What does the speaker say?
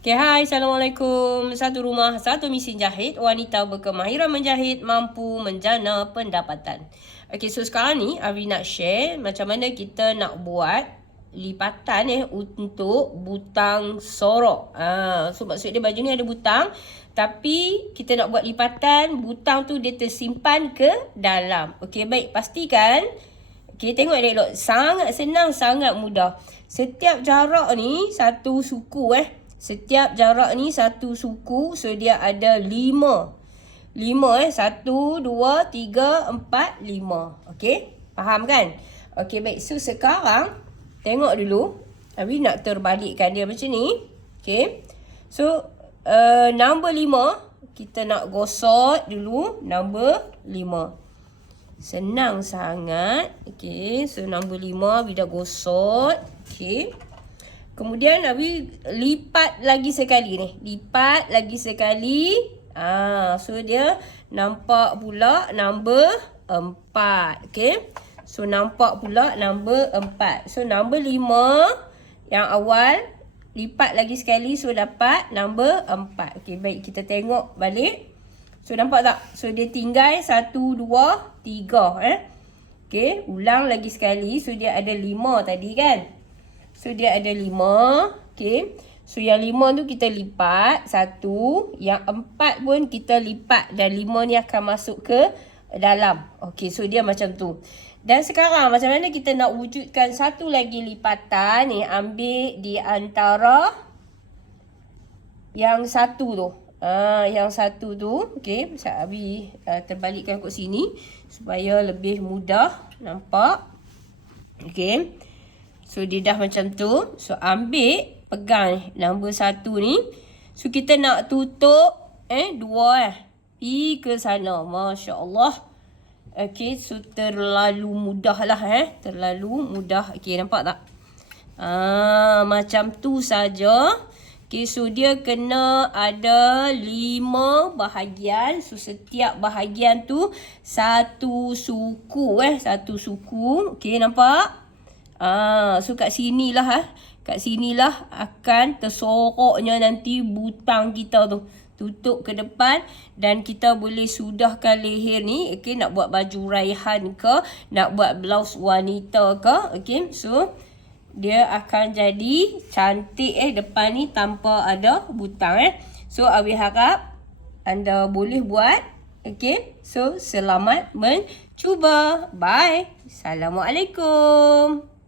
Okay, hai. Assalamualaikum. Satu rumah, satu mesin jahit. Wanita berkemahiran menjahit mampu menjana pendapatan. Okay, so sekarang ni Avi nak share macam mana kita nak buat lipatan eh untuk butang sorok. Ah, so maksud dia baju ni ada butang tapi kita nak buat lipatan butang tu dia tersimpan ke dalam. Okey, baik pastikan Okay, tengok elok-elok. Sangat senang, sangat mudah. Setiap jarak ni satu suku eh. Setiap jarak ni satu suku. So, dia ada lima. Lima eh. Satu, dua, tiga, empat, lima. Okay. Faham kan? Okay, baik. So, sekarang tengok dulu. Abi nak terbalikkan dia macam ni. Okay. So, uh, number lima. Kita nak gosok dulu. Number lima. Senang sangat. Okay. So, number lima. Abi dah gosok. Okay. Kemudian Abi lipat lagi sekali ni. Lipat lagi sekali. Ah, so dia nampak pula number empat. Okay. So nampak pula number empat. So number lima yang awal lipat lagi sekali. So dapat number empat. Okay baik kita tengok balik. So nampak tak? So dia tinggal satu, dua, tiga. Eh. Okay ulang lagi sekali. So dia ada lima tadi kan. So dia ada lima. Okay. So yang lima tu kita lipat. Satu. Yang empat pun kita lipat. Dan lima ni akan masuk ke dalam. Okay. So dia macam tu. Dan sekarang macam mana kita nak wujudkan satu lagi lipatan ni. Ambil di antara yang satu tu. Ah, yang satu tu. Okay. Saya Abi uh, terbalikkan kat sini. Supaya lebih mudah. Nampak. Okay. So dia dah macam tu. So ambil pegang nombor satu ni. So kita nak tutup eh dua eh. Pi ke sana. Masya Allah. Okay so terlalu mudah lah eh. Terlalu mudah. Okay nampak tak? Ah, macam tu saja. Okay, so dia kena ada lima bahagian. So, setiap bahagian tu satu suku eh. Satu suku. Okay, nampak? Ah, so kat sinilah ah. Kat sinilah akan tersoroknya nanti butang kita tu. Tutup ke depan dan kita boleh sudahkan leher ni. Okay, nak buat baju raihan ke, nak buat blouse wanita ke. Okay, so dia akan jadi cantik eh depan ni tanpa ada butang eh. So, Abi harap anda boleh buat. Okay, so selamat mencuba. Bye. Assalamualaikum.